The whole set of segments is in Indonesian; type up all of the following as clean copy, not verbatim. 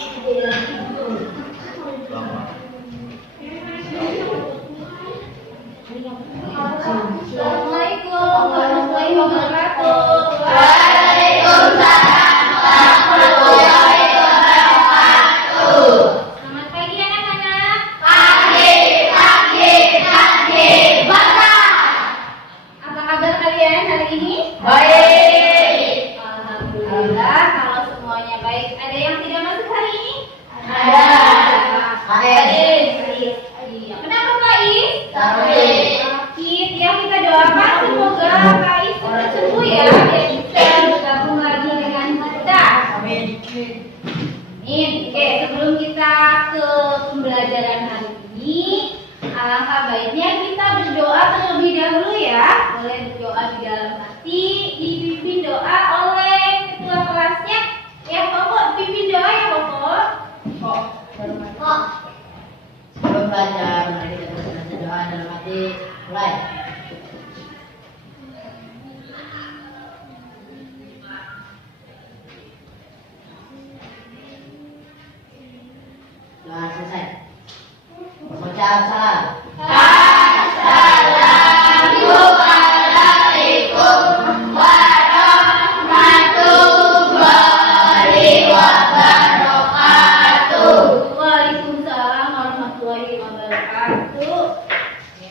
Assalamualaikum warahmatullahi wabarakatuh. Waalaikumsalam warahmatullahi wabarakatuh. Selamat pagi anak-anak. Pagi, pagi, pagi, bapak. Apa kabar kalian hari ini? Baik. Alhamdulillah kalau semuanya baik. Ada yang tidak masuk hari ini? Ada. Baik. Iya. Kenapa Pak Is? Sakit. Sakit. Ya kita doakan semoga Pak Is cepat sembuh ya biar bisa bergabung lagi dengan kita. Amin. Oke, sebelum kita ke pembelajaran hari ini, alangkah baiknya kita berdoa terlebih dahulu ya. Boleh berdoa di dalam hati, dipimpin doa oleh ketua kelasnya. Ya Pokok, pimpin doa ya Pokok. Sebelum belajar, mari kita baca doa dalam hati. Mulai. Doa selesai. Mengucap salam. Assalamualaikum warahmatullahi wabarakatuh. Waalaikumsalam warahmatullahi wabarakatuh. Oke.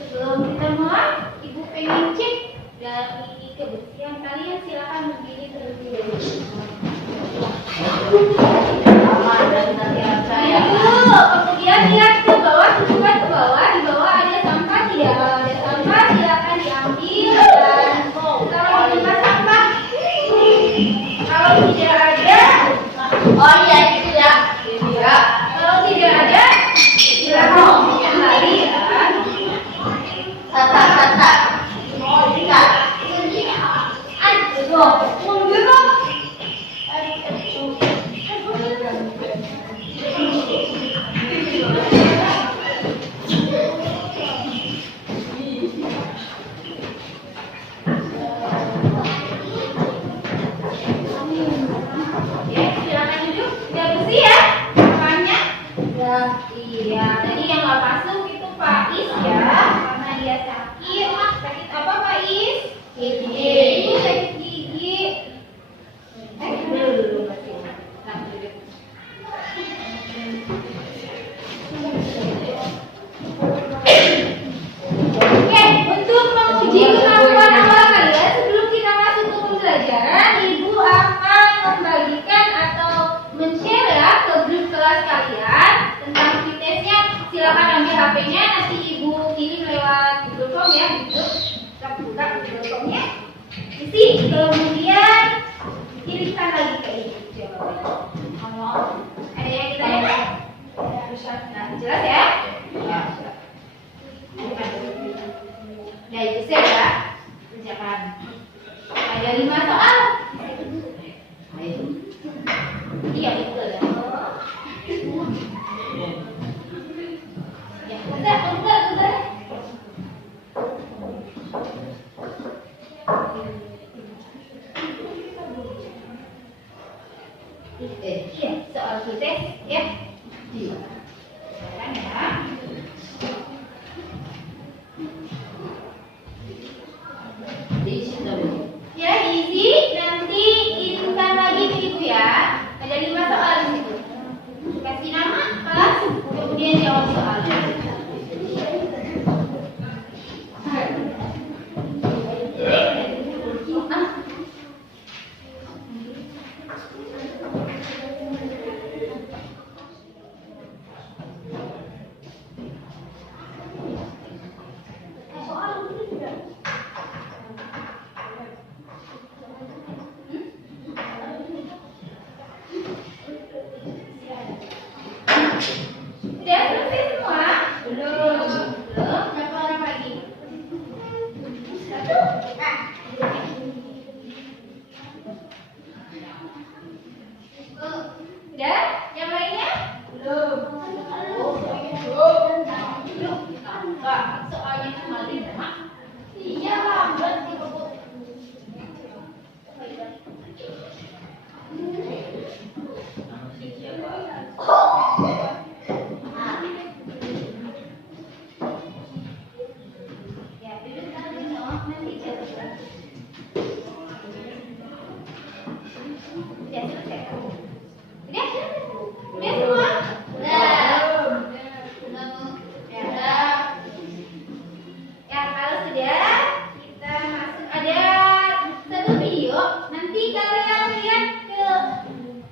Sebelum kita mulai, Ibu pengen cek dari kebersihan kalian. Silakan berdiri terlebih dahulu. Aman dan terlihat saya. Kemudian lihat ke bawah, tunjukkan ke bawah. Di bawah ada sampah tidak? Kalau ada sampah, silakan diambil dan taruh di tempat sampah. Kalau tidak ada, Oh iya itu ya. ya. Kalau tidak ada, silakan kembali ya. Kata-kata. Jika. Silakan duduk. Sudah bersih ya makannya? Iya. Tadi yang nggak masuk itu Pak Is ya, karena dia sakit. Sakit apa Pak Is? Gigi. Ibu sakit gigi. Dulu masih. Nah, duduk. Oke, untuk menguji kemampuan awal kalian sebelum kita masuk ke pembelajaran, Ibu akan membagikan atau men-share ya ke grup kelas kalian tentang fitnessnya. Silakan ambil HP-nya, nanti Ibu kirim lewat Google Form ya. Kita buka Google Form-nya. Isi, kemudian kirimkan lagi ke Ibu jawabannya. Ada yang kita lihat? Nah, jelas ya? Ya. Nah, itu saya kerjakan. Ada 5 soal. Ayo. Iya betul ya. Ya, bentar. Iya, soal kita ya. Iya. Kan ya. Diisi dulu. Ya, isi nanti kirimkan lagi ke Ibu ya. Ada 5 soal di situ. Kasih nama, kelas, kemudian jawab soalnya. nanti coba. Udah selesai. Udah? Udah semua? Ya, kalau sudah, kita masuk. Ada satu video. Nanti kalian lihat ke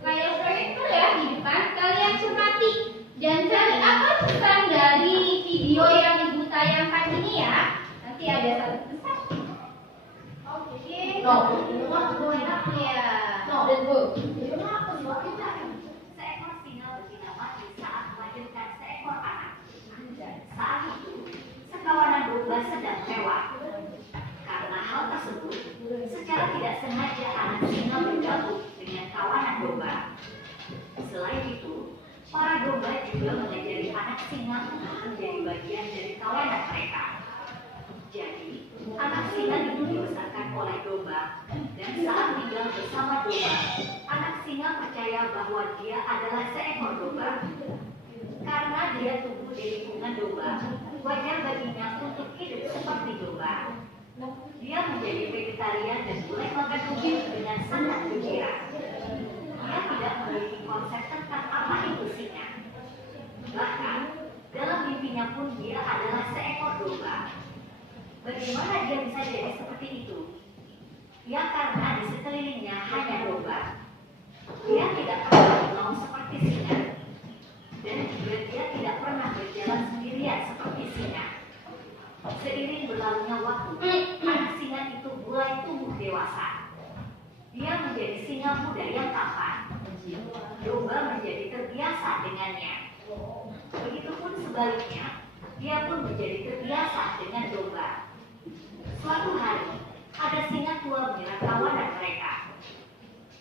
layar proyektor ya di depan. Kalian cermati dan cari apa pesan dari video yang ibu tayangkan ini ya. Nanti ada satu pesan. Oke. No, ini aku enak ya. No, dan bu. Seekor singa betina mati saat melahirkan seekor anak. Saat itu, sekawanan domba sedang lewat. Karena hal tersebut, secara tidak sengaja anak singa bergabung dengan kawanan domba. Selain itu, para domba juga mengajari anak singa untuk menjadi bagian dari kawanan mereka. Jadi, anak singa itu dibesarkan oleh domba, dan saat tinggal bersama domba, anak singa percaya bahwa dia adalah seekor domba. Karena dia tumbuh di lingkungan domba, wajar baginya untuk hidup seperti domba. Dia menjadi vegetarian dan boleh makan ubi dengan sangat gembira. Dia tidak memiliki konsep tentang apa itu singa. Bahkan, dalam mimpinya pun dia adalah seekor domba. Bagaimana dia bisa jadi seperti itu? Ya karena di sekelilingnya hanya domba. Dia tidak pernah berlaut seperti singa. Dan juga dia tidak pernah berjalan sendirian seperti singa. Seiring berlalunya waktu, anak singa itu mulai tumbuh dewasa. Dia menjadi singa muda yang tampan. Domba menjadi terbiasa dengannya. Begitupun sebaliknya, dia pun menjadi terbiasa dengan domba. Suatu hari, ada singa tua menyerang kawanan mereka.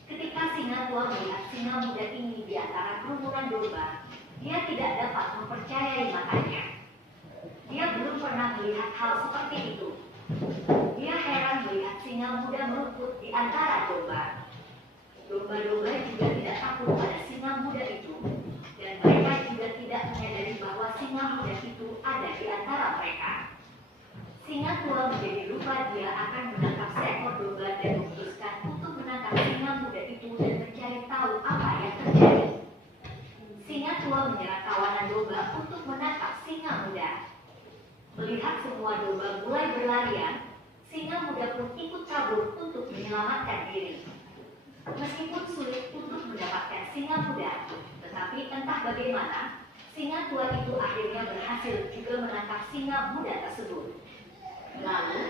Ketika singa tua melihat singa muda ini di antara kerumunan domba, dia tidak dapat mempercayai matanya. Dia belum pernah melihat hal seperti itu. Dia heran melihat singa muda meluput di antara domba. Domba-domba juga tidak takut pada singa muda itu, dan mereka juga tidak menyadari bahwa singa muda itu ada di antara mereka. Singa tua menjadi lupa dia akan menangkap seekor domba dan memutuskan untuk menangkap singa muda itu dan mencari tahu apa yang terjadi. Singa tua menyerang kawanan domba untuk menangkap singa muda. Melihat semua domba mulai berlarian, singa muda pun ikut kabur untuk menyelamatkan diri. Meskipun sulit untuk mendapatkan singa muda, tetapi entah bagaimana, singa tua itu akhirnya berhasil juga menangkap singa muda tersebut. Lalu,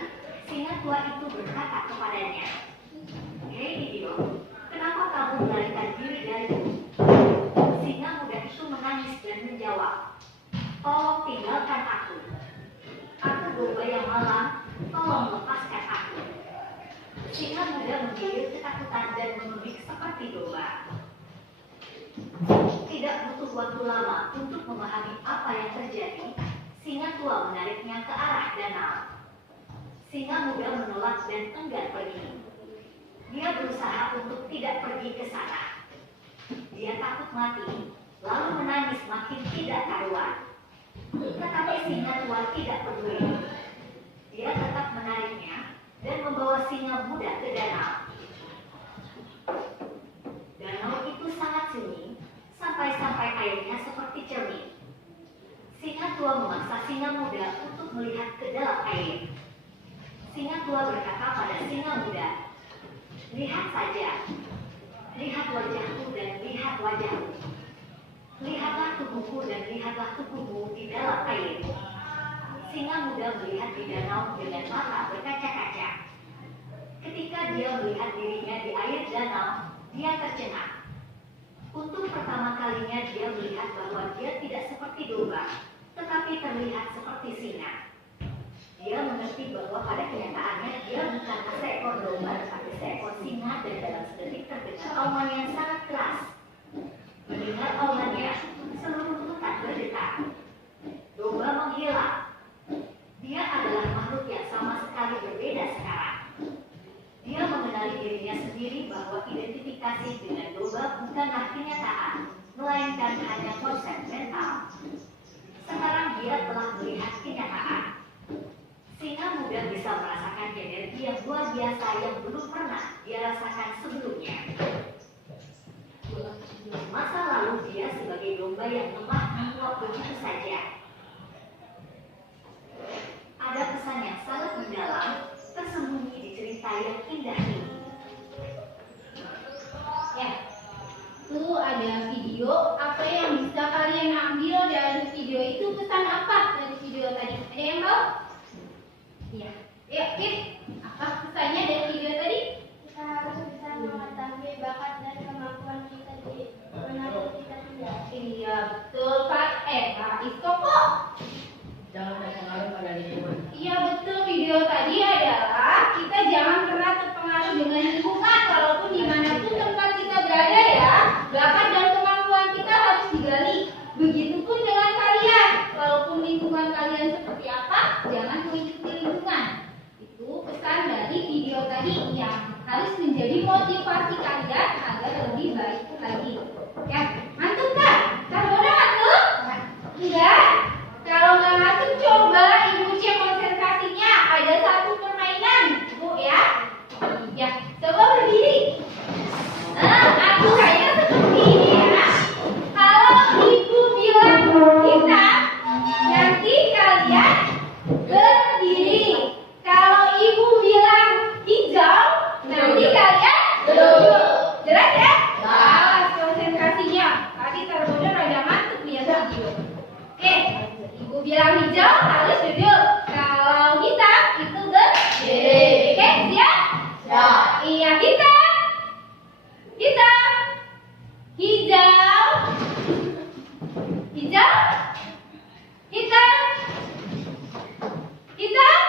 singa tua itu berkata kepadanya, "Hei idiot, kenapa kamu melarikan diri dariku?" Singa muda itu menangis dan menjawab, "Tolong tinggalkan aku. Aku domba yang malang, tolong lepaskan aku." Singa muda menggigil ketakutan dan menunduk seperti domba. Tidak butuh waktu lama untuk memahami apa yang terjadi, singa tua menariknya ke arah danau. Singa muda menolak dan enggan pergi. Dia berusaha untuk tidak pergi ke sana. Dia takut mati, lalu menangis makin tidak karuan. Tetapi singa tua tidak peduli. Dia tetap menariknya dan membawa singa muda ke danau. Danau itu sangat sunyi, sampai-sampai airnya seperti cermin. Singa tua memaksa singa muda untuk melihat ke dalam air. Singa tua berkata pada singa muda, "Lihat saja, lihat wajahku dan lihat wajahmu. Lihatlah tubuhku dan lihatlah tubuhmu di dalam air." Singa muda melihat di danau dengan mata berkaca-kaca. Ketika dia melihat dirinya di air danau, dia tercengang. Untuk pertama kalinya dia melihat bahwa dia tidak seperti domba, tetapi terlihat seperti singa. Dia mengerti bahwa pada kenyataannya dia bukanlah seekor domba, tetapi seekor singa, dan dalam sedetik terdengar auman yang sangat keras. Mendengar aumannya, seluruh hutan berdetak. Domba menghilang. Dia adalah makhluk yang sama sekali berbeda sekarang. Dia mengenali dirinya sendiri bahwa identifikasi dengan domba bukanlah kenyataan, melainkan hanya konsep mental. Sekarang dia telah melihat kenyataan. Singa muda bisa merasakan dengan energi yang luar biasa yang belum pernah dia rasakan sebelumnya. Masa lalu dia sebagai domba yang lemah menguap begitu saja. Ada pesan yang sangat mendalam tersembunyi di cerita yang indah ini. Ya, itu ada video. Apa yang bisa kalian ambil dari video itu? Pesan apa dari video tadi? Ada yang tahu? Iya. Ya, Kit. Apa pesannya dari video tadi? Kita harus bisa mengetahui bakat dan kemampuan kita di mana kita tidak. Iya, betul Pak. Pak Isko kok. Jangan terpengaruh pada lingkungan. Iya betul, video tadi adalah kita jangan pernah terpengaruh dengan lingkungan walaupun dimanapun tempat kita berada ya. Bakat dan kemampuan kita harus digali. Begitupun dengan kalian. Walaupun lingkungan kalian seperti apa, jangan mengikuti lingkungan. Itu pesan dari video tadi yang harus menjadi motivasi kalian agar lebih baik lagi. Ya, mantap kan? Kalau udah mantap? Enggak? Kalau nggak masuk, coba Ibu cek konsentrasinya. Ada satu permainan, Bu ya. Ya, coba berdiri. Aturannya seperti ini ya. Kalau Ibu bilang kita, nanti kalian berdiri. Kalau Ibu bilang hijau, nanti kalian duduk. Jelas ya? Awas konsentrasinya. Tadi terbodoh rada mantuk lihat video. Oke. Ibu bilang hijau harus duduk. Kalau hitam itu berdiri. Oke, siap? Siap. Iya, hitam. Hitam. Hijau. Hijau. Hitam. Hitam.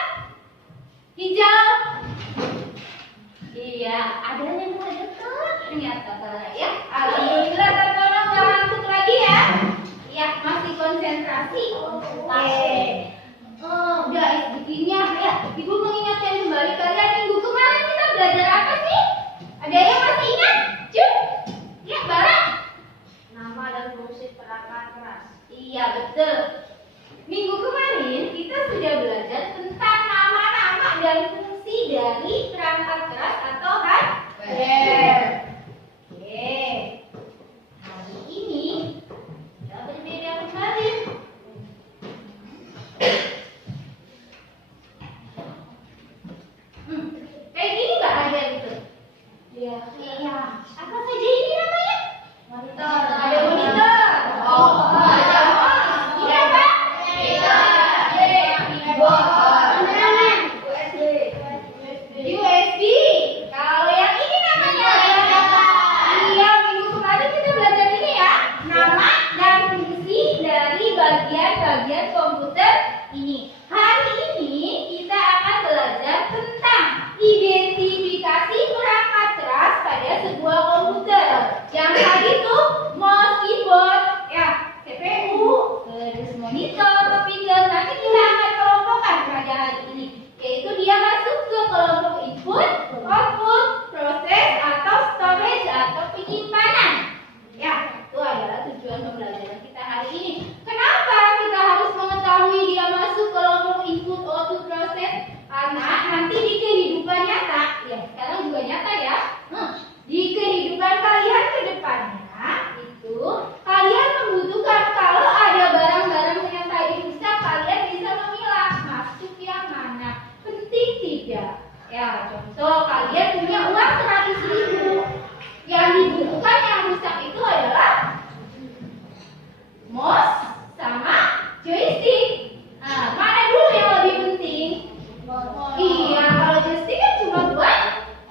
Hijau. Iya, ada yang mulai dekat ternyata ya. Alhamdulillah tertolong nggak ngantuk lagi ya. Ya, masih konsentrasi. Oke. Udah begininya ya. Ibu mengingatkan kembali kalian minggu kemarin kita belajar apa sih? Ada yang masih ingat? Cuk. Ya, barang. Nama dan fungsi perangkat keras. Iya, betul. Minggu kemarin kita sudah belajar tentang nama-nama dan fungsi dari perangkat keras atau hardware. Oke. Hari ini kita berbeda kembali. Kayak gini nggak ada gitu? Iya. Iya. Apa saja ini namanya? Monitor. Ada monitor. Ada mouse. Ini apa? USB. Kalau yang ini namanya iya, minggu kemarin kita belajar ini ya. Nama dan fungsi dari bagian-bagian komputer ini. Hari ini kita akan belajar tentang identifikasi perangkat keras pada sebuah komputer. Yang tadi tuh mouse, keyboard, ya, CPU, terus monitor, speaker. Nanti kita akan kelompokkan pada hari ini. Yaitu dia masuk ke kelompok input, output, proses, atau storage, atau penyimpanan. Ya, itu adalah tujuan pembelajaran kita hari ini. Kenapa kita harus mengetahui dia masuk ke kelompok input, output, proses? Karena nanti di kehidupan nyata, ya sekarang juga nyata ya, di kehidupan kalian ke depannya itu kalian membutuhkan kalau ada barang-barang yang tadi rusak, kalian bisa memilah masuk yang mana, penting tidak. Ya, contoh kalian punya uang 100.000, yang dibutuhkan yang rusak itu adalah mouse sama joystick. Nah, mana dulu yang lebih penting? Iya, kalau joystick kan cuma buat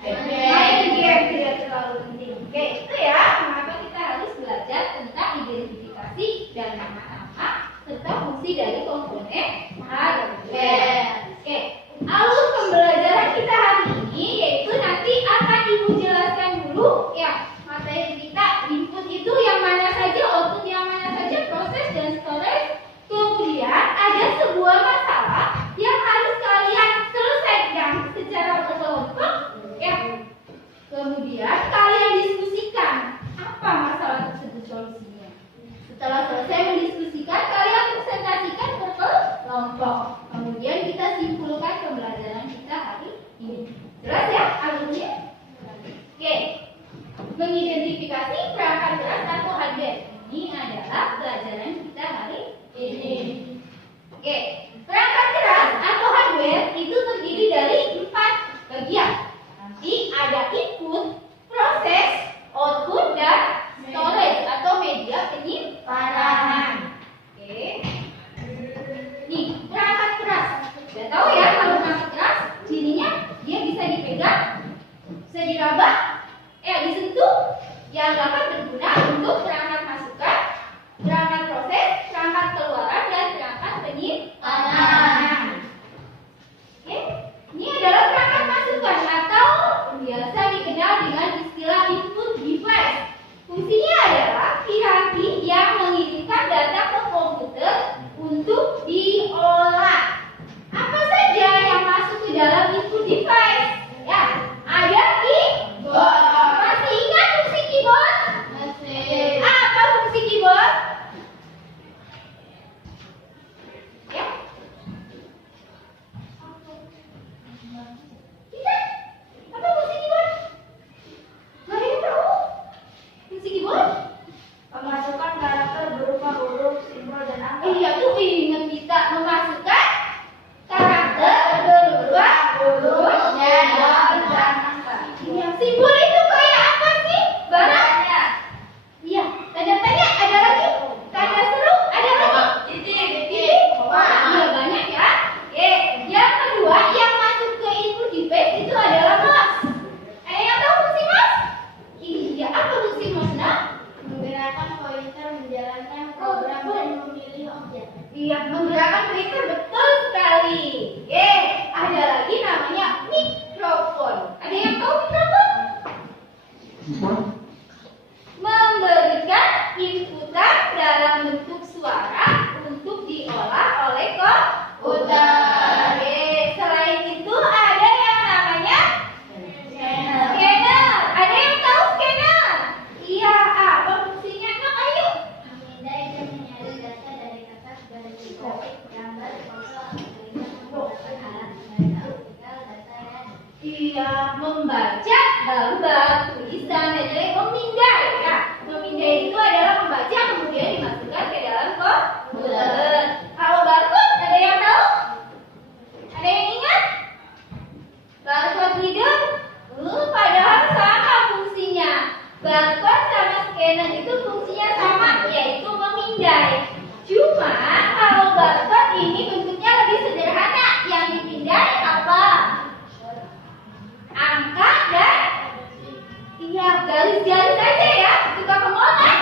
main game, tidak terlalu penting. Oke, itu ya mengapa kita harus belajar tentang identifikasi dan nama-nama serta fungsi dari komponen hardware. Oke, alur pembelajaran kita hari ini yaitu nanti akan Ibu jelaskan dulu ya materi kita. Input itu yang mana saja, output yang mana saja, proses dan storage. Kemudian ada sebuah masalah yang harus kalian selesaikan secara berkelompok ya. Kemudian kalian diskusikan apa masalah tersebut solusinya. Setelah selesai mendiskusikan, kalian presentasikan berkelompok. Kemudian kita simpulkan pembelajaran kita hari bisa diraba, disentuh, yang dapat berguna untuk perangkat masukan, perangkat proses, perangkat keluaran, dan perangkat penyimpanan. Oke, ini adalah perangkat masukan atau biasa dikenal dengan istilah input device. Fungsinya adalah piranti yang mengirimkan data ke komputer untuk diolah. Apa saja yang masuk ke dalam input device? Ya, ada keyboard. Masih ingat fungsi keyboard? Masih. Apa fungsi keyboard? Ya. Tidak. Apa fungsi keyboard? Nggak ada yang tahu. Fungsi keyboard? Memasukkan karakter berupa huruf, simbol, dan angka. Iya tuh ingat kita memasukkan karakter berupa huruf dan angka. Iya, simbol itu kayak apa sih? Barangnya. Iya, tanda tanya ada lagi. Tanda seru ada lagi. Titik. Iya banyak ya. Oke, yang kedua yang masuk ke input device itu adalah mouse. Ada yang tahu fungsi mouse? Iya, apa fungsi mouse nak? Menggerakkan pointer, menjalankan program, dan memilih objek. Iya, menggerakkan pointer betul sekali. Ada lagi namanya mikrofon. Ada yang tahu mikrofon? Memberikan inputan dalam bentuk suara untuk diolah oleh komputer. Selain itu ada yang namanya scanner. Ada yang tahu scanner? Iya, apa fungsinya? Nak, ayo. Memindai dan menyaring data dari kertas, dari grafik, gambar, foto, atau tulisan menggunakan alat membaca optikal data yang Iya, membaca gambar, tulisan, dan lain memindai. Ya, memindai itu adalah membaca kemudian dimasukkan ke dalam komputer. Kalau barcode, ada yang tahu? Ada yang ingat? Barcode reader? Padahal sama fungsinya. Barcode sama scanner itu fungsinya sama, yaitu memindai. Cuma kalau barcode ini bentuknya lebih sederhana. Yang dipindai apa? Angka dan garis-garis saja ya. Suka ke mall kan?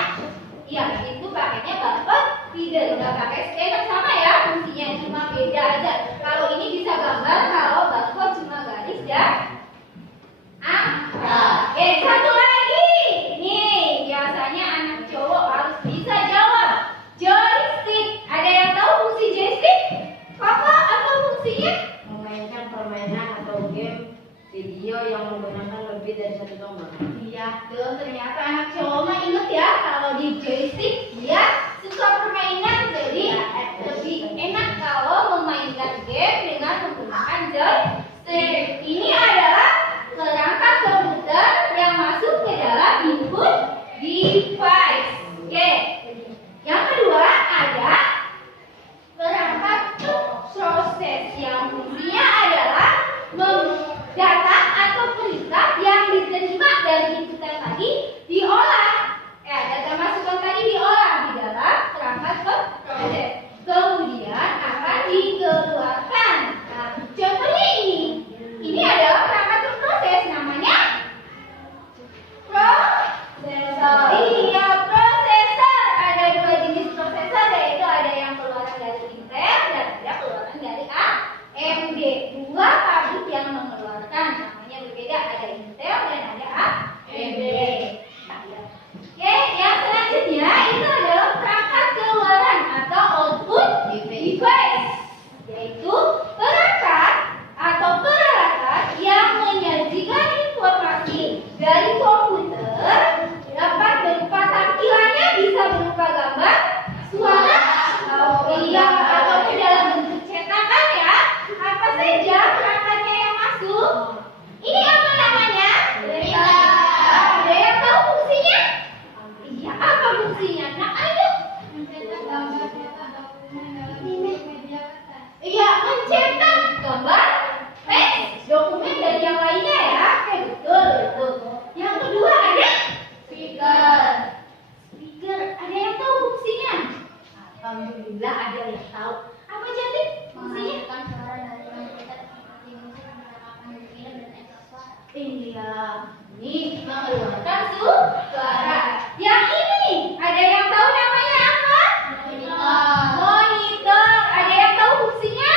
Iya, itu pakainya barcode reader, nggak pakai scanner, sama ya fungsinya, cuma beda aja. Kalau ini bisa gambar, kalau barcode cuma garis dan angka. Satu lagi. Nih, biasanya anak cowok harus bisa jawab. Joystick. Ada yang tahu fungsi joystick? Kakak, apa fungsinya? Memainkan permainan atau game video yang menggunakan lebih dari satu tombol. Iya, tuh ternyata anak cowok mah inget ya, kalau di joystick dia suka permainan, jadi lebih enak kalau memainkan game dengan menggunakan joystick. Ini adalah perangkat komputer yang masuk ke dalam input device. Oke. Yang kedua ada perangkat proses yang fungsinya adalah data atau perintah yang diterima dari inputan tadi diolah. Data masukan tadi diolah di dalam perangkat proses. Kemudian akan dikeluarkan. Nah, contohnya ini. Ini adalah perangkat proses, namanya prosesor. Iya, prosesor. Ada dua jenis prosesor, yaitu ada yang keluaran dari Intel dan ada keluaran dari AMD. Dua pabrik yang mengeluarkan, namanya berbeda, ada Intel dan ada AMD. Oke, yang selanjutnya itu adalah perangkat keluaran atau output device, yaitu perangkat atau peralatan yang menyajikan informasi dari komputer, dapat berupa tampilannya, bisa berupa gambar, suara, atau dalam bentuk cetakan ya. Apa saja perangkatnya yang masuk? Ini apa namanya? Ada yang tahu fungsinya? Iya, apa fungsinya? Nah, ayo. mencetak gambar, cetak dokumen dalam bentuk media kertas. Iya, mencetak gambar, teks, dokumen dan yang lainnya ya. Oke, betul. Yang kedua ada speaker. Speaker, ada yang tahu fungsinya? Alhamdulillah ada yang tahu. Apa Cantik fungsinya? Menghasilkan suara dari mencetak seperti musik, merekaman film, dan Iya, ini mengeluarkan suara. Yang ini, ada yang tahu namanya apa? Monitor. Monitor. Ada yang tahu fungsinya?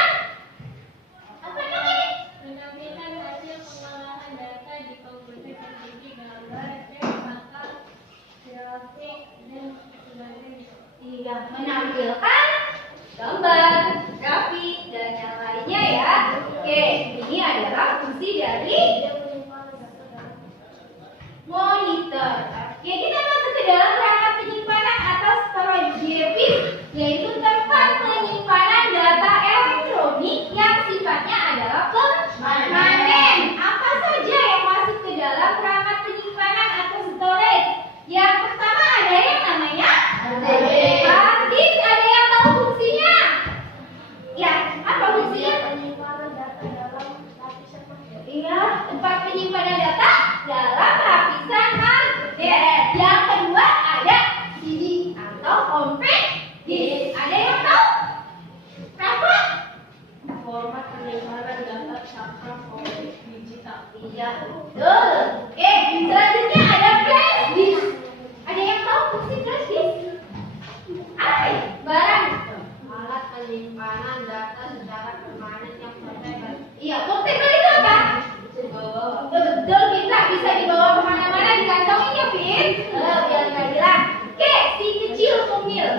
Apa namanya? Menampilkan hasil pengolahan data di komputer seperti gambar, teks, maka grafik, dan sebagainya. Iya, menampilkan gambar, grafik, dan yang lainnya ya. Oke, ini adalah fungsi dari monitor. Oke, kita masuk ke dalam perangkat penyimpanan atau storage device, yaitu tempat penyimpanan data elektronik yang sifatnya adalah permanen. Apa saja yang masuk ke dalam perangkat penyimpanan atau storage? Yang pertama ada yang namanya hard disk. Ada yang tahu fungsinya? Ya, apa fungsinya? Penyimpanan data dalam lapisan magnetik. Iya, tempat penyimpanan data dalam lapisan magnetik. Yang kedua ada CD atau compact disk. Ada yang tahu? Apa? Format penyimpanan data cakram format digital. Iya, betul. Oke, selanjutnya ada flash disk. Ada yang tahu fungsi flash disk? Apa ya? Barang. Alat penyimpanan data secara permanen yang portable. Iya, portable itu apa? Betul, bisa dibawa kemana-mana di kantongnya, Vin. Biar nggak hilang. Oke, si kecil mumil.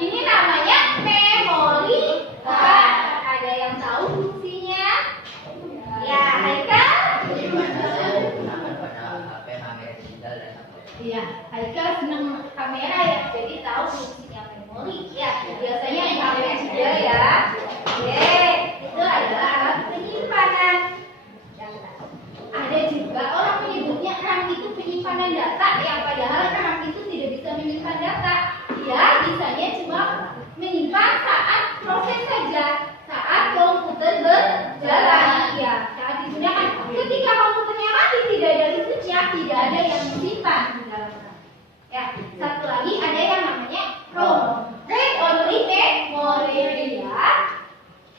Ini namanya memori card. Ada yang tahu fungsinya? Ya, Haikal? Iya, Haikal senang kamera ya, jadi tahu fungsinya memori. Ya, biasanya yang kamera juga ya. Oke, itu adalah alat penyimpanan data. Ada juga orang menyebutnya RAM itu penyimpanan data, yang padahal RAM itu tidak bisa menyimpan data. Dia bisanya cuma menyimpan saat proses saja, saat komputer berjalan. Ya, saat digunakan. Ketika komputernya mati, tidak ada listriknya, tidak ada yang menyimpan di dalam RAM. Ya, satu lagi ada yang namanya ROM, read only memory ya,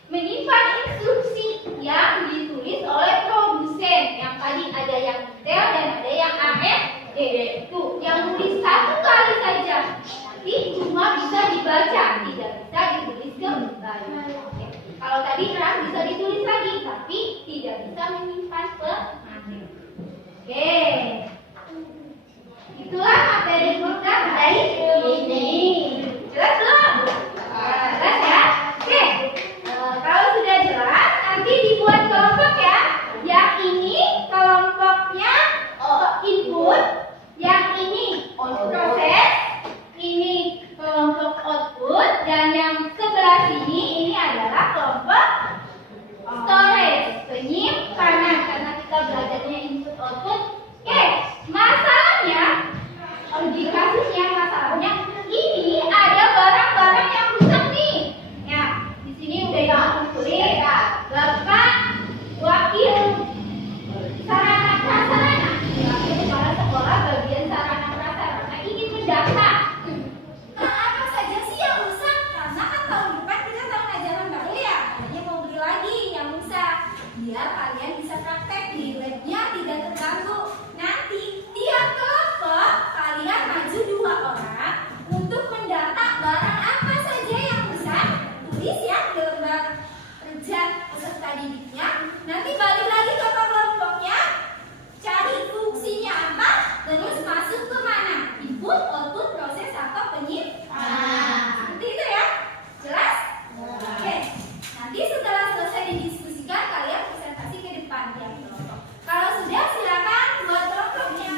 menyimpan instruksi yang ditulis oleh produsen. Yang tadi ada yang detail dan ada yang ASD. Tuh, yang tulis satu kali saja, nanti cuma bisa dibaca, tidak bisa ditulis kembali. Oke. Kalau tadi RAM bisa ditulis lagi, tapi tidak bisa menyimpan permanen. Oke. Itulah materi kita hari ini. Jelas belum? Jelas ya? Oke. Kalau sudah jelas, nanti dibuat kelompok ya. Yang ini kelompoknya input, yang ini proses, ini kelompok output, dan yang sebelah sini ini adalah kelompok storage, penyimpanan, karena kita belajarnya input output. Oke, masalahnya, di kasusnya masalahnya ini ada barang-barang yang rusak nih. Ya, di sini udah ditulis Bapak Wakil Sarana Prasarana, Wakil Kepala Sekolah bagian Sarana Prasarana ingin mendata. Apa saja sih yang rusak? Karena kan tahun depan kita tahun ajaran baru ya, makanya mau beli lagi yang rusak. Biar kalian bisa praktek di labnya tidak terganggu. Nanti tiap kelompok kalian maju 2 orang untuk mendata barang apa saja yang rusak. Tulis ya di lembar kerja peserta didiknya. Nanti balik lagi ke kelompoknya, cari fungsinya apa, terus masuk ke mana? Input, output, proses atau penyimpanan. Seperti itu ya. Jelas? Oke. Nanti setelah selesai didiskusikan, kalian presentasi ke depan ya kelompok. Kalau sudah silakan buat kelompoknya.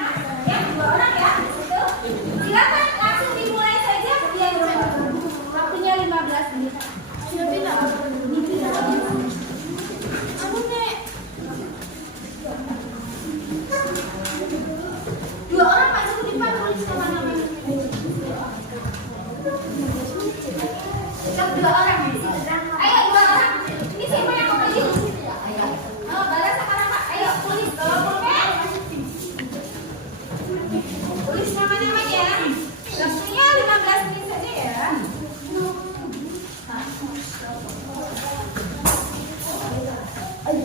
Yang 2 orang ya. Itu. Silakan langsung dimulai saja biar waktunya 15 menit. Sudah tidak? Aku nek. 2 orang maju ke depan tulis nama-namanya. Tetap 2 orang di sini. Ayo 2 orang. Ini siapa yang mau pergi? Oh, Bara sama Rama. Ayo tulis kelompoknya. Tulis nama-namanya. Waktunya 15 menit saja ya. Ayo.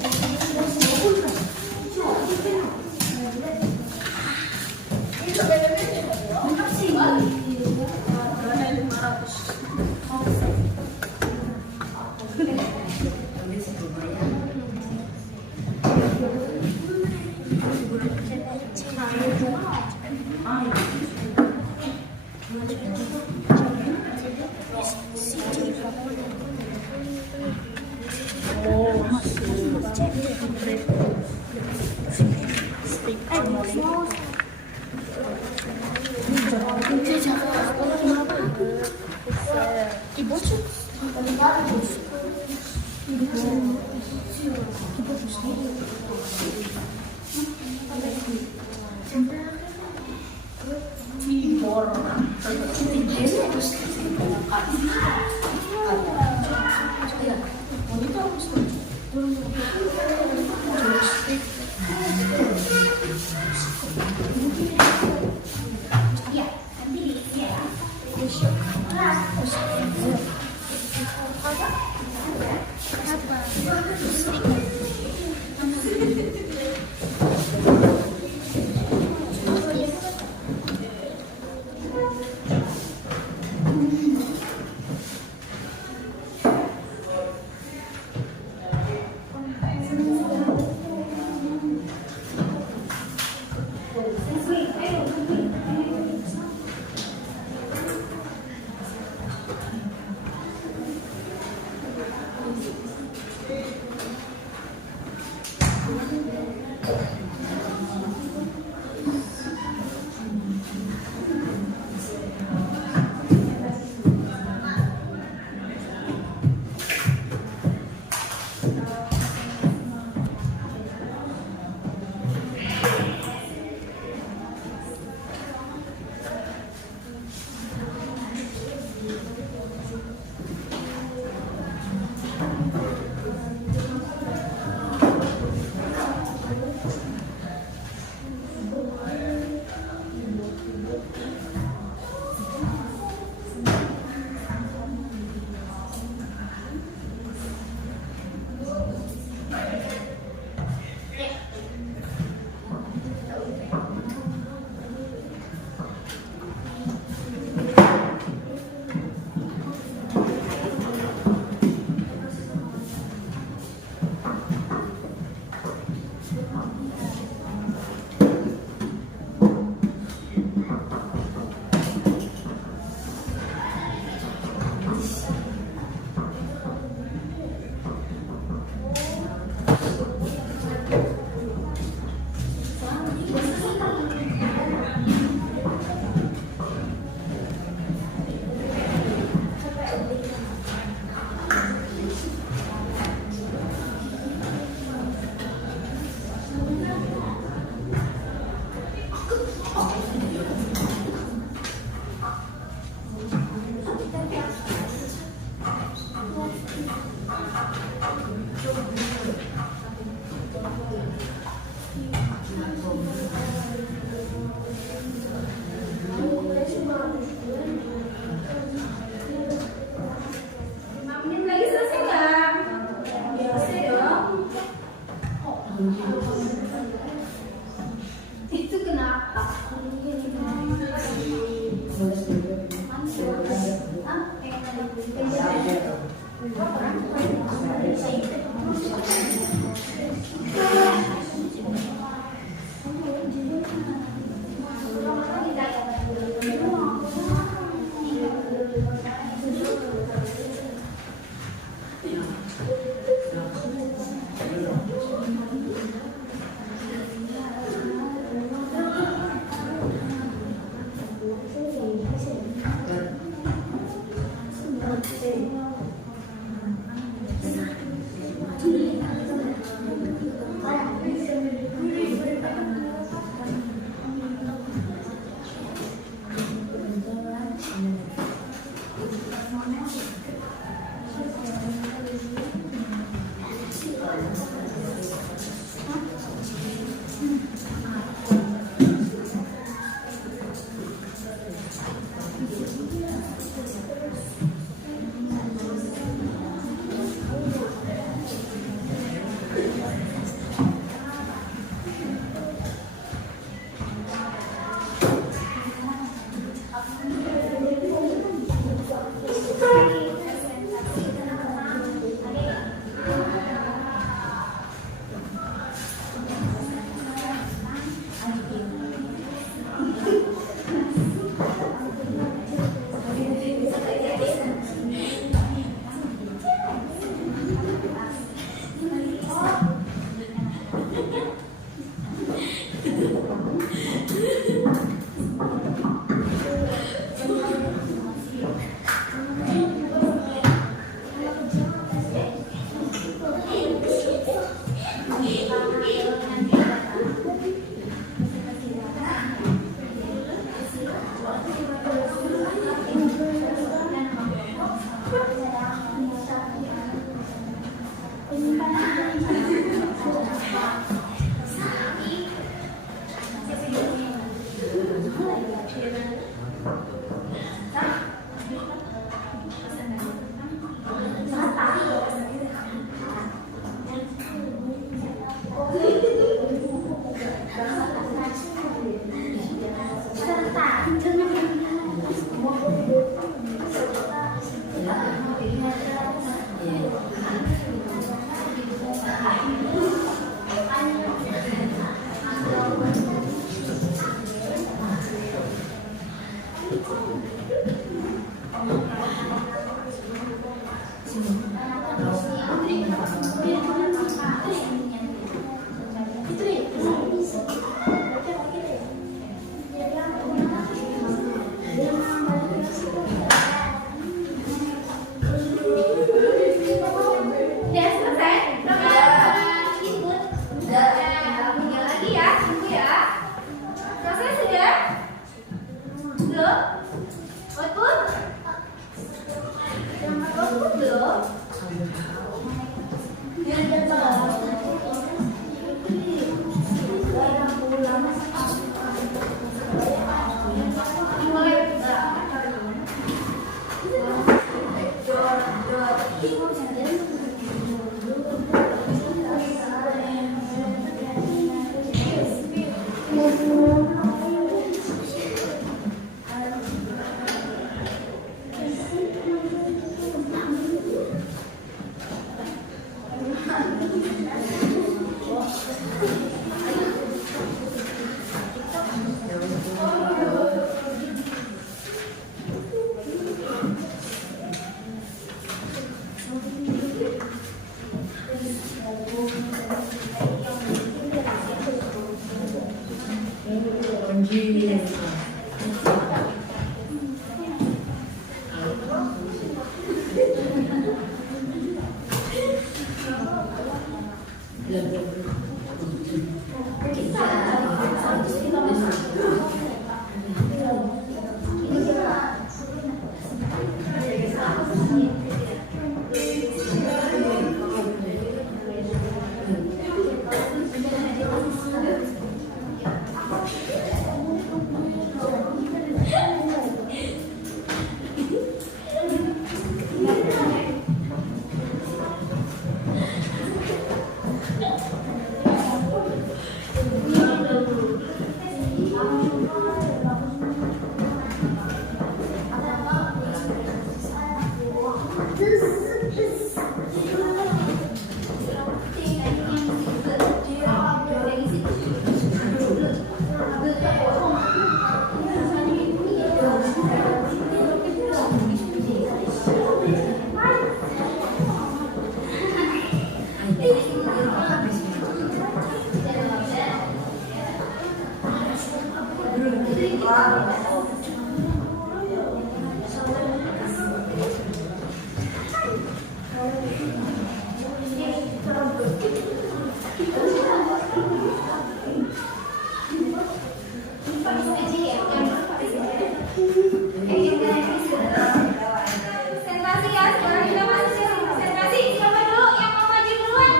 Presentasi ya, sekarang kita masuk ke presentasi. Siapa dulu yang mau maju duluan?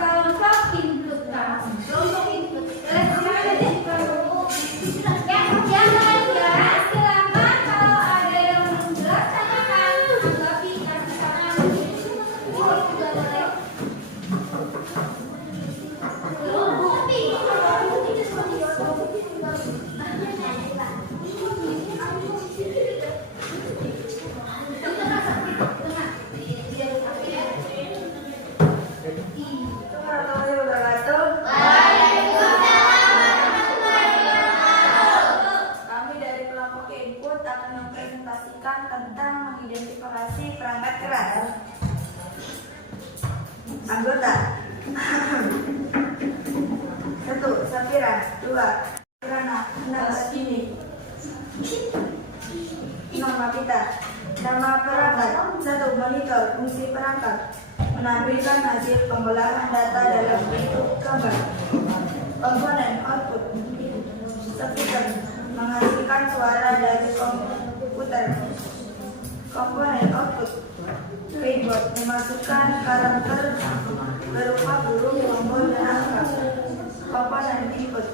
Kelompok input. Kelompok input. Silakan aja. Yang belajar, silakan kalau ada yang belum jelas tanyakan. Anggapi kasih tangan. Juga boleh. Kami dari kelompok input akan mempresentasikan tentang mengidentifikasi perangkat keras. Anggota 1. Safira 2. Kirana 6. Ini nama kita. Nama perangkat 1. Monitor fungsi perangkat menampilkan hasil pengolahan data dalam bentuk gambar. Komponen output speaker menghasilkan suara dari komputer. Komponen output keyboard memasukkan karakter berupa huruf, tombol, dan angka. Komponen input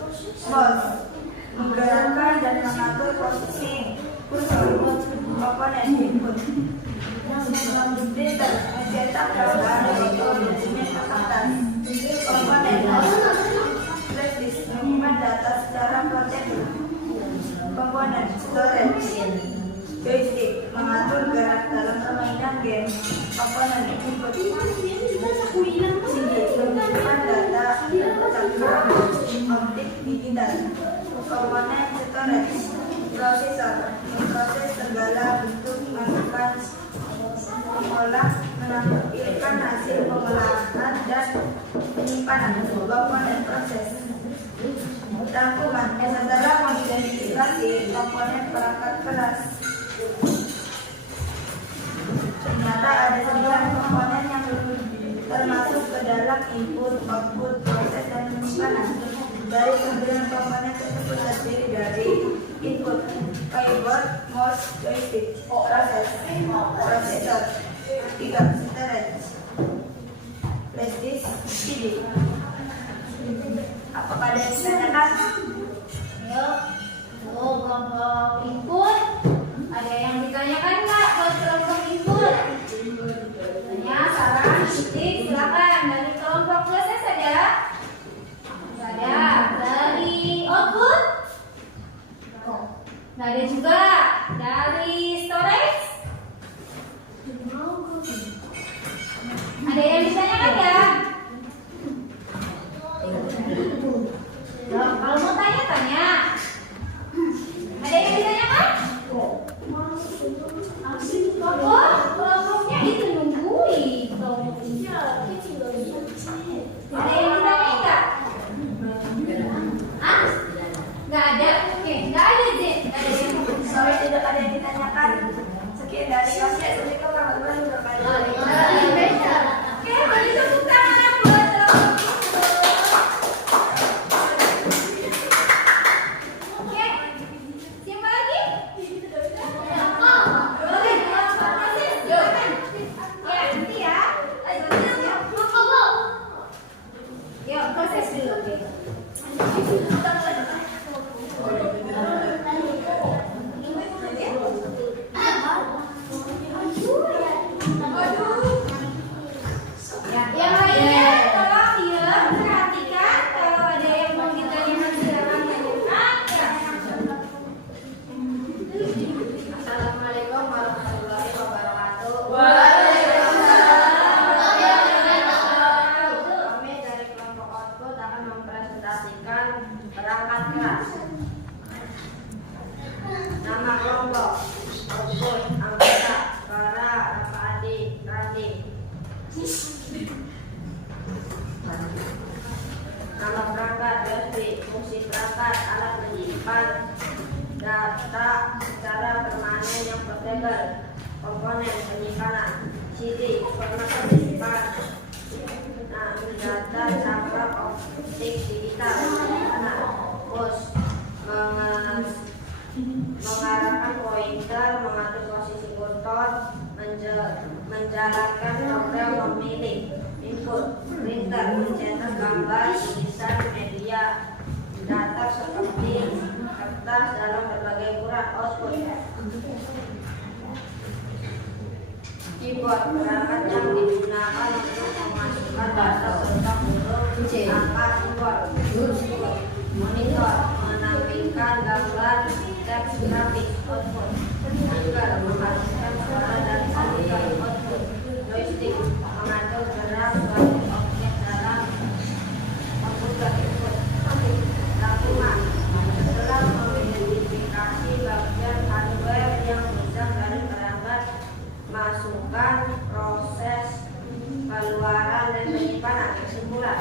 mouse menggerakkan dan mengatur posisi kursor. Komponen input printer mencetak gambar atau dokumen kertas. Komponen output flash disk menyimpan data secara portable. Komponen storage joystick mengatur gerak dalam permainan game. Komponen input CD menyimpan data tercetak optik digital. Komponen storage prosesor memproses segala bentuk masukan, mengolah, menampilkan hasil pengolahan dan penyimpanan. Komponen proses rangkuman setelah mengidentifikasi komponen perangkat keras. Ternyata ada 9 komponen yang termasuk ke dalam input, output, proses, dan penyimpanan. Dari 9 komponen tersebut terdiri dari input, keyboard, mouse, joystick, proses, prosesor, storage, flash disk, CD. Apakah ada yang ditanyakan? Ayo, kelompok input. Ada yang ditanyakan nggak buat kelompok input? Tanya, saran, titik, silakan. Dari kelompok proses ada? Nggak ada. Dari output? Nggak ada juga. Dari storage? Ada yang ditanyakan ya? Kalau mau tanya-tanya. Ada yang ditanyakan? Kelompoknya itu nungguin. Ada yang ditanya nggak? Hah? Nggak ada. Yang lainnya tolong diam, perhatikan. Kalau ada yang mau ditanyakan silakan tanyakan. Assalamualaikum warahmatullahi wabarakatuh. Kami dari kelompok output akan mempresentasikan perangkat keras. Nama kelompok output anggota Kara, Rapadi, Radi. Nama perangkat USB, fungsi perangkat alat menyimpan data secara permanen yang portable. Komponen penyimpanan CD, informasi disimpan. Nah, data campur optik digital penyimpanan. Bus mengarahkan pointer, mengatur posisi kursor, menjalankan program memilih. Input, printer, mencetak gambar, tulisan, media, data seperti kertas dalam berbagai ukuran. Output, keyboard, perangkat yang digunakan untuk memasukkan bahasa serta huruf angka simbol. Monitor, menampilkan gambar, teks, grafik. Output, speaker, menghasilkan suara dari speaker. Output, joystick, mengatur gerak suatu objek dalam komputer. Input, rangkuman, setelah mengidentifikasi bagian hardware yang rusak dari perangkat, masukkan proses keluaran dan penyimpanan. Kesimpulan,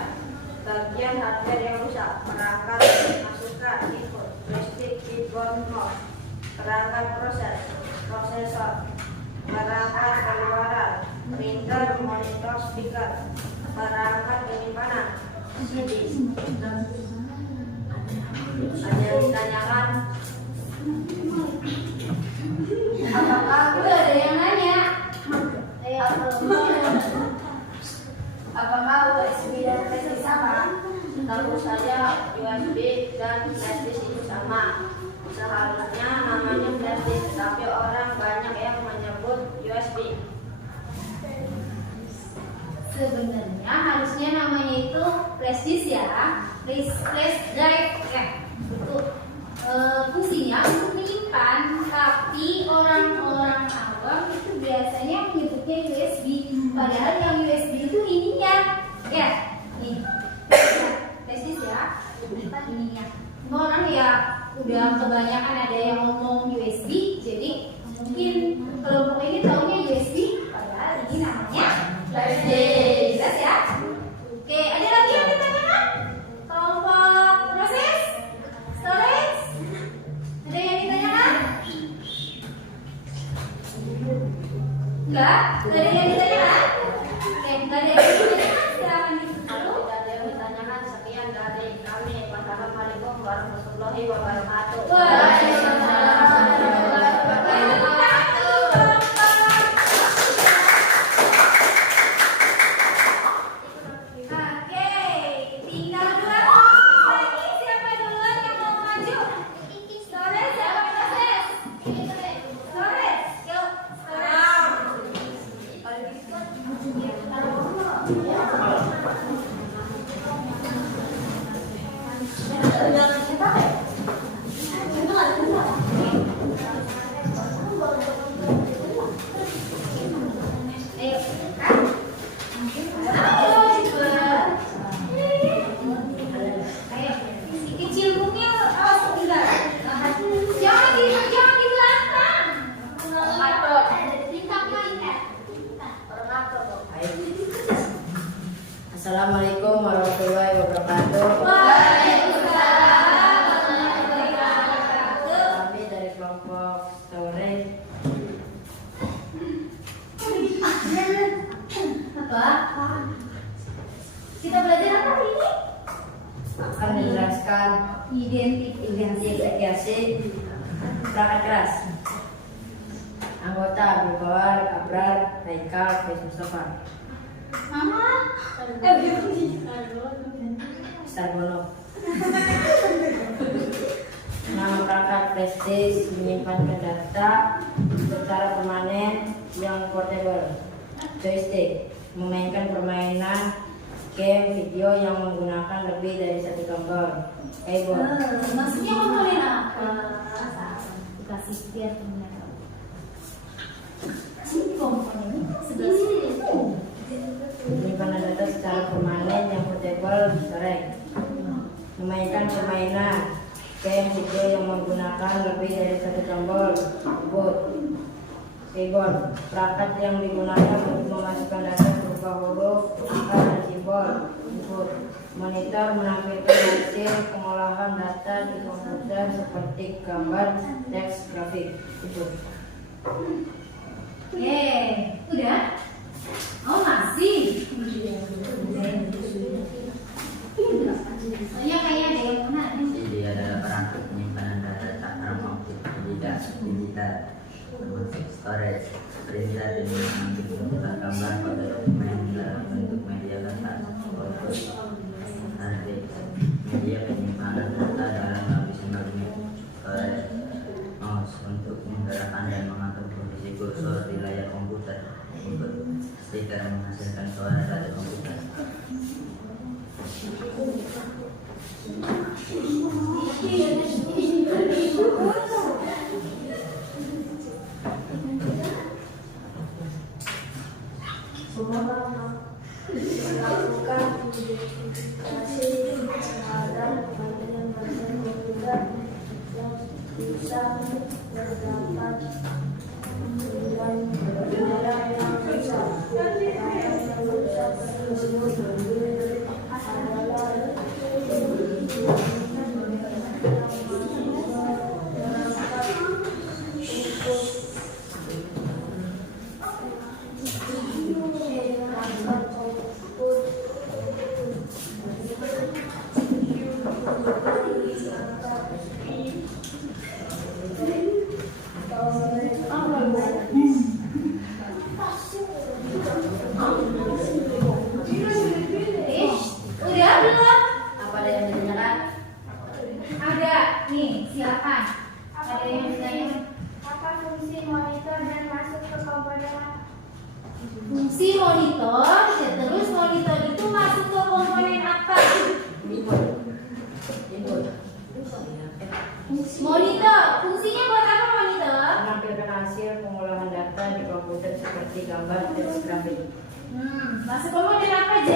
bagian hardware yang rusak, perangkat masukkan. Input, joystick, keyboard, mouse. Perangkat prosesor, perangkat keluaran, printer, monitor, speaker. Perangkat penyimpanan, CD. Ada yang ditanyakan? Apakah ada yang nanya? Apakah USB dan flash sama? Tentu saja USB dan flash itu sama. Seharusnya namanya flash, tapi orang banyak yang menyebut USB. Sebenarnya harusnya namanya itu flash disk ya, flash drive ya. Itu fungsinya untuk menyimpan, tapi orang-orang awam itu biasanya menyebutnya USB. Padahal yang USB itu ininya, ya, nih, flash disk ya, ininya. Cuma orang ya udah kebanyakan ada yang ngomong USB, jadi mungkin kelompok ini taunya USB, padahal ini namanya flash disk. Jelas ya? Oke, ada lagi yang ditanyakan? Kelompok proses, storage, ada yang ditanyakan? Enggak? Enggak ada yang ditanyakan? Oke, enggak ada yang ditanyakan, silakan Kalau tidak ada yang ditanyakan, sekian dari kami. Wassalamualaikum warahmatullahi wabarakatuh. Waalaikumsalam warahmatullahi wabarakatuh. Oke, tinggal dua kelompok lagi. Siapa duluan yang mau maju? Storage apa proses? Storage, yuk, ayo, kan? Ayo, cepet. Ayo, si kecil bukunya awas sebentar. Jangan di belakang. Assalamualaikum warahmatullahi wabarakatuh. Waalaikumsalam warahmatullahi wabarakatuh. Kami dari kelompok storage. Apa? Kita belajar apa hari ini? Akan menjelaskan identifikasi perangkat keras. Anggota Bilbawar, Abrar, Haikal, Faiz Mustafa. Mama? Sarbono. Nama perangkat flash disk menyimpan data secara permanen yang portable. Joystick memainkan permainan game video yang menggunakan lebih dari satu tombol. Keyboard Maksudnya komponen apa? Dikasih biar temennya tahu. Sini komponennya sebelah sini. menyimpan data secara permanen yang portable. Storage memainkan permainan game video yang menggunakan lebih dari satu tombol. Keyboard perangkat yang digunakan untuk memasukkan data berupa huruf, angka, dan simbol. Input monitor menampilkan hasil pengolahan data di komputer seperti gambar, teks, grafik. Input. Yeay, udah? Oh masih? Soalnya kayaknya ada yang mana? Jadi adalah perangkat penyimpanan data cakram maupun digital termasuk storage, printer dan mengambil bentuk gambar pada dokumen dalam bentuk media kertas, output, hard disk, media penyimpanan data dalam lapisan magnet, storage, mouse untuk menggerakkan dan mengatur posisi kursor di layar komputer, input, speaker menghasilkan suara dari komputer. Melakukan identifikasi terhadap bagian-bagian komputer yang bisa terdapat dan barang yang rusak. Barang yang rusak tersebut adalah Udah belum? Apa ada yang ditanyakan? Ada. Nih, silakan. Ada yang ditanya? Apa fungsi monitor dan masuk ke komponen? Fungsi monitor, ya terus monitor itu masuk ke komponen apa? Input. Input. Monitor, fungsinya buat apa monitor? Menampilkan hasil pengolahan data di komputer seperti gambar, teks, grafik. Masuk komponen apa, J?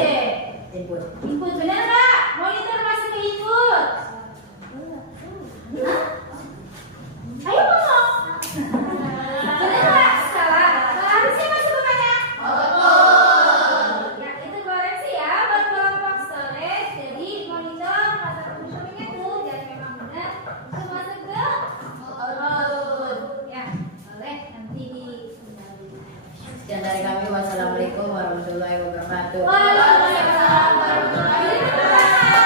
Input. Input, benar nggak? Monitor masuk ke input. Hah? Ayo ngomong. Benar nggak? Salah. Harusnya masuk ke mana? Ya, itu koreksi ya buat kelompok storage. Jadi monitor masuk ke komponennya tuh, jadi memang benar itu masuk ke output. Ya, boleh nanti di. Sekian dari kami. Wassalamualaikum warahmatullahi wabarakatuh. Waalaikumsalam warahmatullahi wabarakatuh.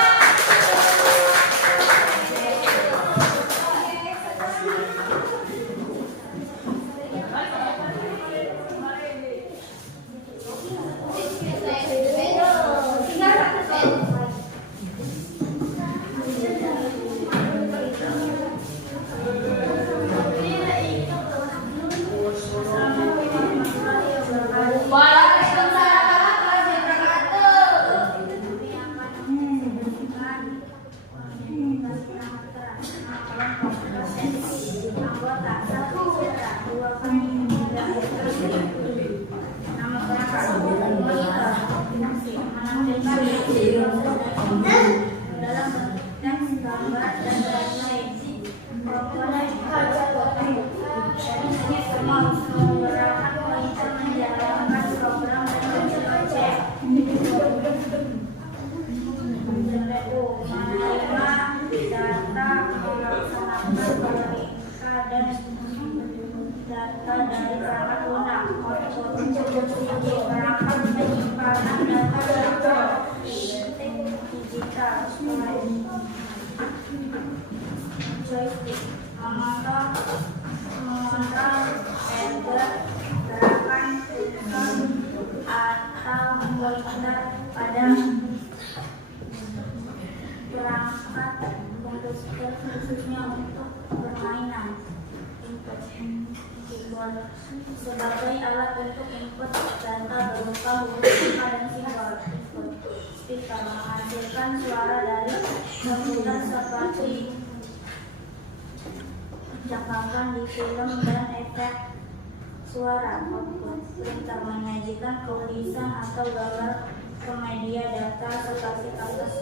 Data dari perangkat lunak, perangkat penyimpanan data digital, joystick, mengontrol gerakan tekan atau monitor pada digunakan komputer khususnya untuk permainan. Input keyboard sebagai alat untuk input data berupa huruf angka dan simbol. Speaker menghasilkan suara dari komputer seperti cakapan di film dan efek suara. Output printer menyajikan tulisan atau gambar ke media data seperti kertas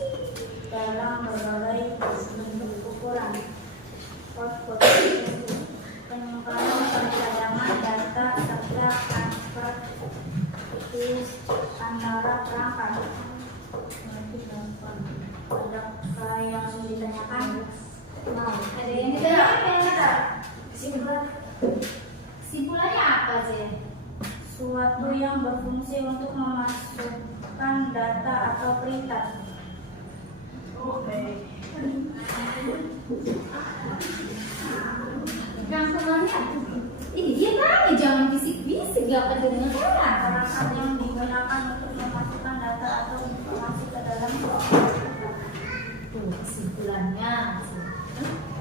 dalam berbagai bentuk ukuran. Output penyimpanan pencadangan data serta transfer antara perangkat. Ada yang ditanyakan? Ada yang ditanyakan? Kesimpulannya apa sih? Suatu yang berfungsi untuk memasukkan data atau perintah. Rangkumannya? Ini dia tanya, jangan bisik-bisik, gak kedengeran. Perangkat yang digunakan untuk memasukkan data atau informasi ke dalam komputer. Tuh kesimpulannya.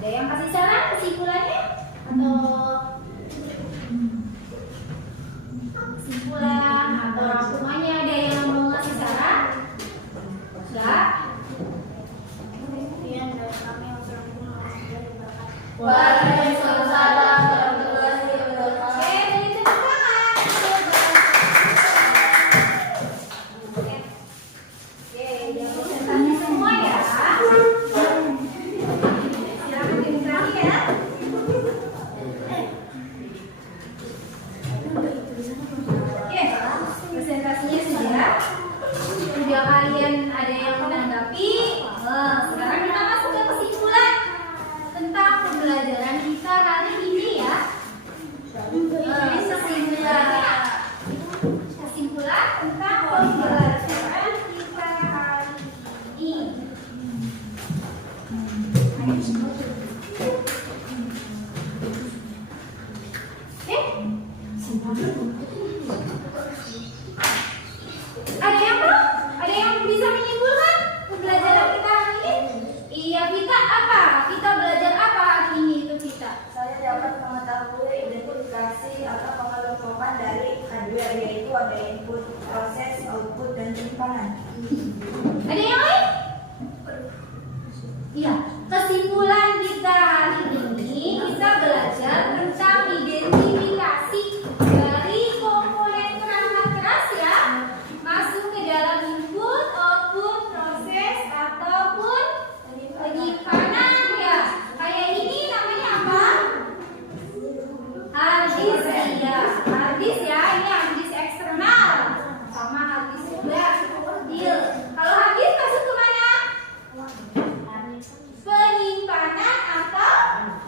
Ada yang kasih saran kesimpulannya? Atau kesimpulan atau rangkumannya ada yang mau ngasih saran? Enggak? Kemudian dari kami wassalamualaikum warahmatullahi wabarakatuh. Waalaikumsalam warahmatullahi wabarakatuh. Oke, jadi tepuk tangan. Oke, jangan lupa tanya semua ya. Silakan dimulai ya. Oke, presentasinya sudah. Sudah kalian ada yang menanggapi? Sekarang kita masuk ke kesimpulan tentang pembelajaran kita hari ini ya. Kesimpulan tentang pembelajaran kita hari ini. Ada yang mau? Ada yang bisa menyimpulkan pembelajaran kita hari ini? Iya, Vita apa? Kita belajar apa hari ini itu Vita? Saya dapat mengetahui identifikasi atau pengelompokan dari hardware, yaitu ada input, proses, output, dan penyimpanan. Ada yang lain? Iya, kesimpulan kita hari ini kita belajar tentang identifikasi dari komponen perangkat keras ya, masuk ke dalam input, output, proses ataupun penyimpanan ya. Kayak ini namanya apa? Harddisk ya, harddisk ya, ini harddisk eksternal sama harddisk juga. Deal. Kalau harddisk masuk ke mana? Penyimpanan atau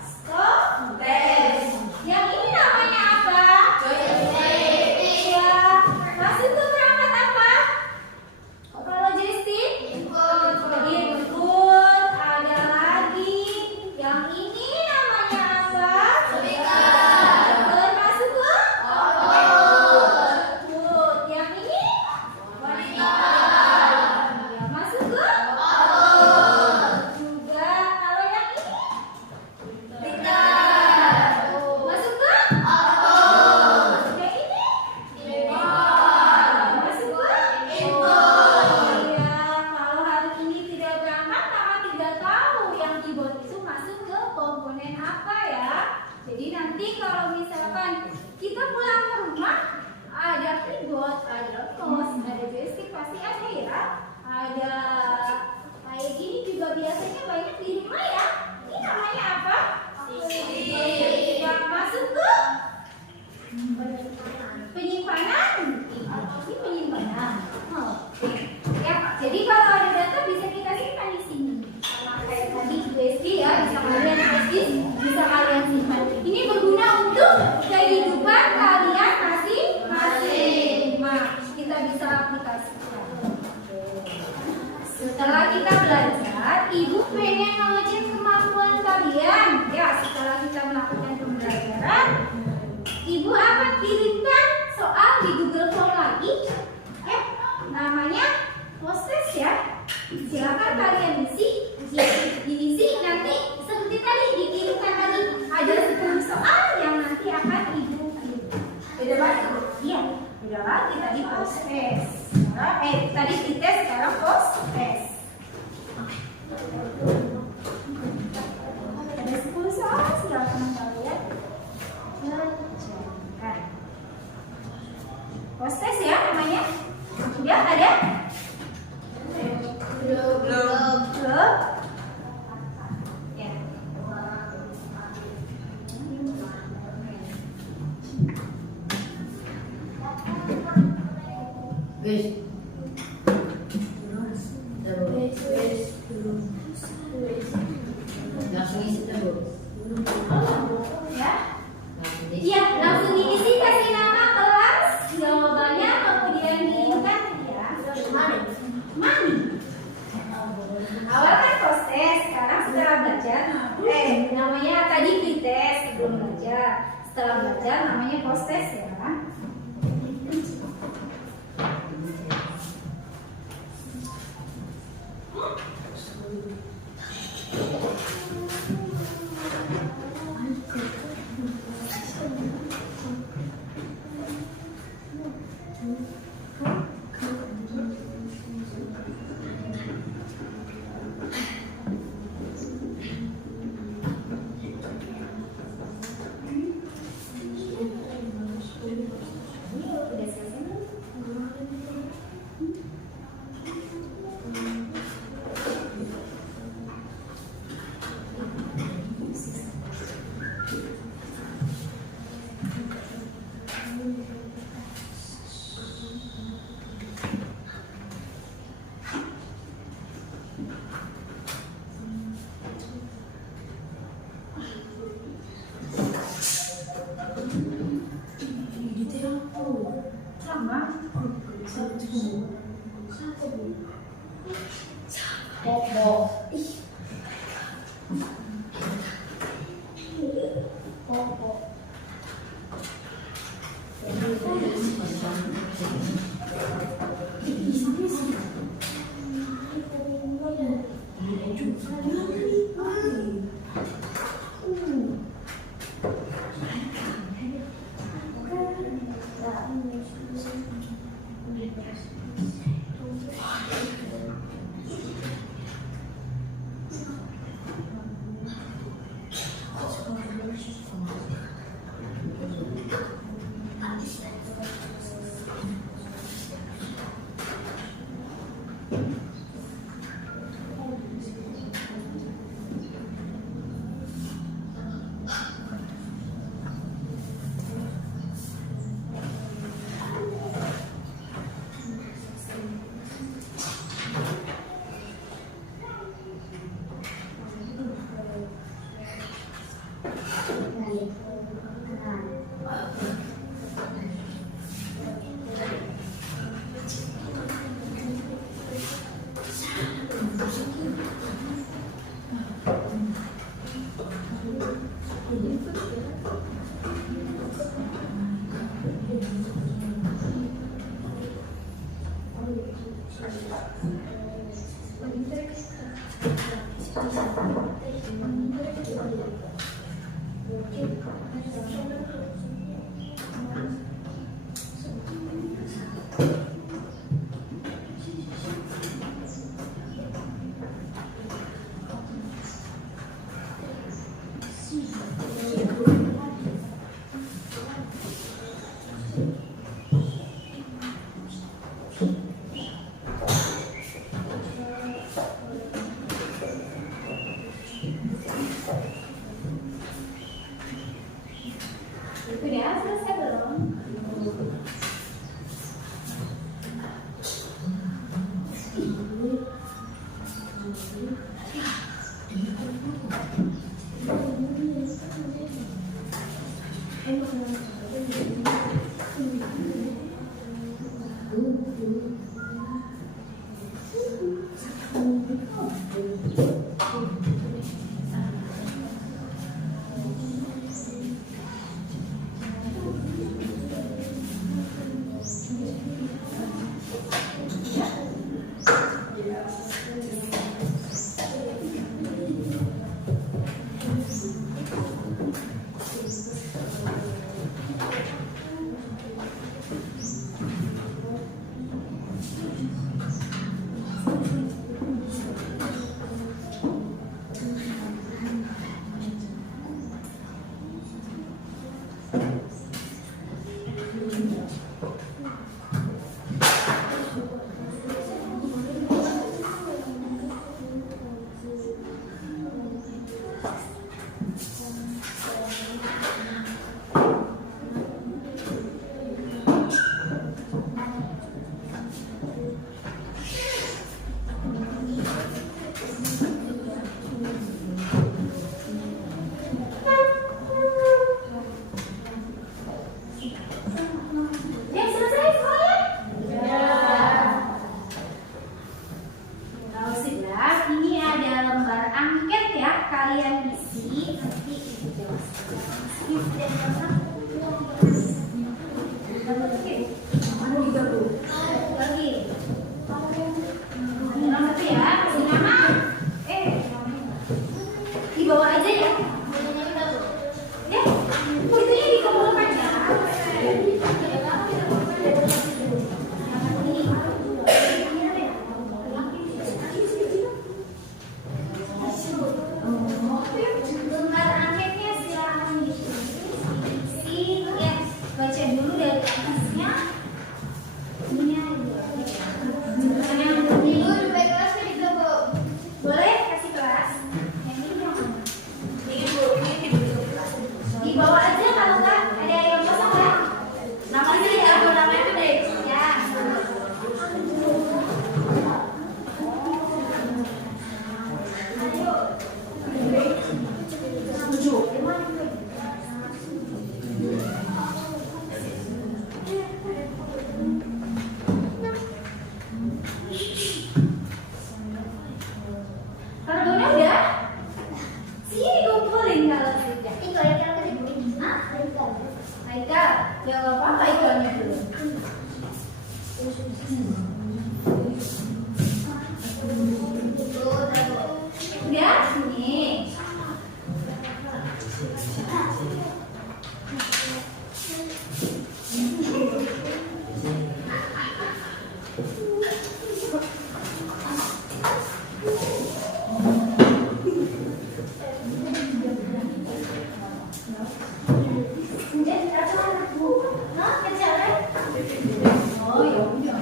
storage. Yang ini namanya apa? Ya, masuk ke perangkat apa? Kalau joystick? Input. Ada lagi. Yang ini namanya apa? Termasuk ke output. Yang ini? Ya, masuk ke juga. Kalau yang ini? Masuk ke yang ini? Masuk ke iya. Kalau hari ini tidak berangkat, maka tidak tahu yang keyboard itu masuk ke komponen apa ya. Jadi nanti kalau misalkan kita pulang ke rumah, ada keyboard, ada mouse, ada joystick, pasti ada ya. Ada kayak gini juga biasanya banyak di rumah ya. Ini namanya apa? Yang masuk ke penyimpanan. Ini penyimpanan. Oke. Ya, jadi kalau ada data bisa kita simpan di sini. Kayak tadi USB ya, bisa kalian USB, bisa kalian simpan. Ini berguna untuk kehidupan kalian masing-masing. Nah, kita bisa aplikasikan. Setelah kita belajar, ibu pengen mengecek kemampuan kalian. Ya, setelah kita melakukan pembelajaran, ibu akan kirimkan soal di Google Form lagi. Ya, namanya proses ya. Silakan kalian isi. Wis. Langsung isi tuh. Ya. Langsung isi. Iya, langsung diisi, kasih nama kelas, jawabannya, kemudian diinginkan ya. Mani. Awal kan proses, sekarang setelah belajar, namanya tadi pretest sebelum belajar. Setelah belajar namanya proses ya kan. Udah selesai belum? kalian isi nanti ibu jelaskan. Lagi. Nama ya, kasih nama. Dibawa aja ya. Ya, fotonya dikumpulkan ya. Lembar angketnya silakan diisi. Ya, baca dulu dari atasnya. Ini boleh kasih kelas. Dibawa aja kalau nggak ada yang kosong nggak? Namanya diambil namanya deh. Ya. Karbonnya udah? Sini kumpulin kalau sudah. Haikal, jawab apa ikannya dulu? Udah? Nih. Oh, ya udah.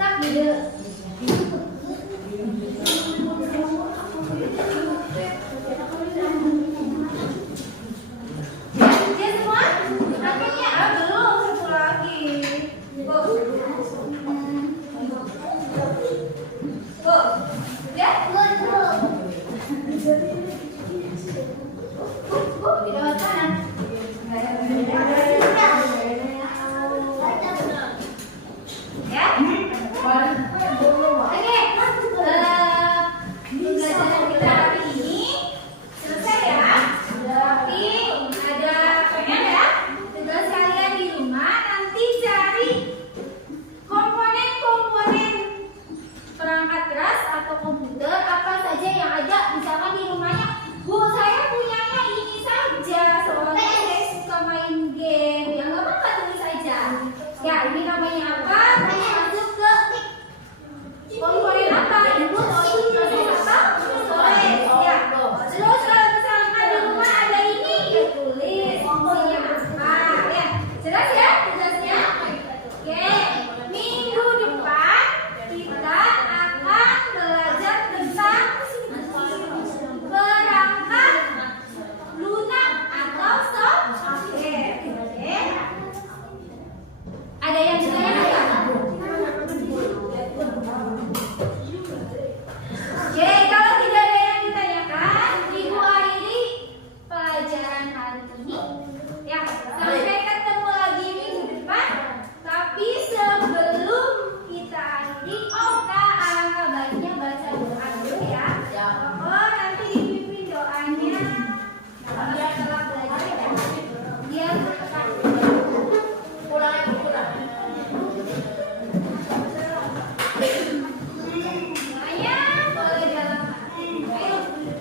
Tak beda. Ya semua? Akhirnya belum satu lagi. Ya? Lewat kanan. Ya? Oke. Pembelajaran kita hari ini selesai ya. Tapi ada pengen ya. Tugas kalian di rumah nanti cari komponen-komponen perangkat keras atau komputer apa saja yang ada misalkan di rumahnya. Bu, saya punyanya ini saja. Soalnya saya suka main game. Ya nggak apa-apa, tulis aja. Ya, ini namanya apa? Tanya masuk ke komponen apa? Input, output, proses apa? Storage. Ya. Terus kalau misalkan di rumah ada ini, ya tulis fungsinya apa. Ya, jelas ya tugasnya? Oke. Minggu depan kita akan belajar tentang perangkat lunak atau software. Oke. Ada yang ditanyakan nggak? Oke, kalau tidak ada yang ditanyakan, Ibu akhiri pelajaran hari ini. Ya, sampai ketemu lagi minggu depan. Tapi sebelum kita akhiri, Kak, baiknya baca doa dulu ya. Oh, nanti dipimpin doanya. Biar telah belajar ya. Biar tetap. Semuanya boleh dalam hati. Ayo dulu.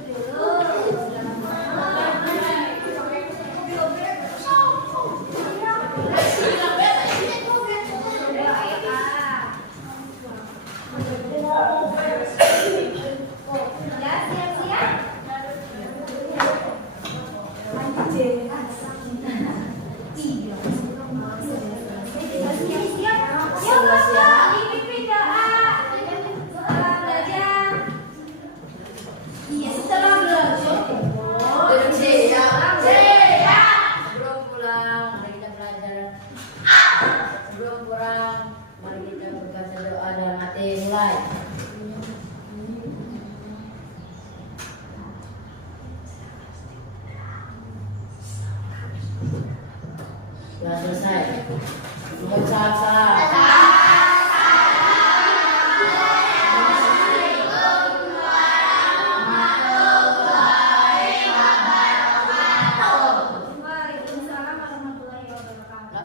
Ya, siap-siap. Siap-siap. Ya, Bapak, dipimpin doa. Setelah belajar. Iya, setelah belajar. Mulai.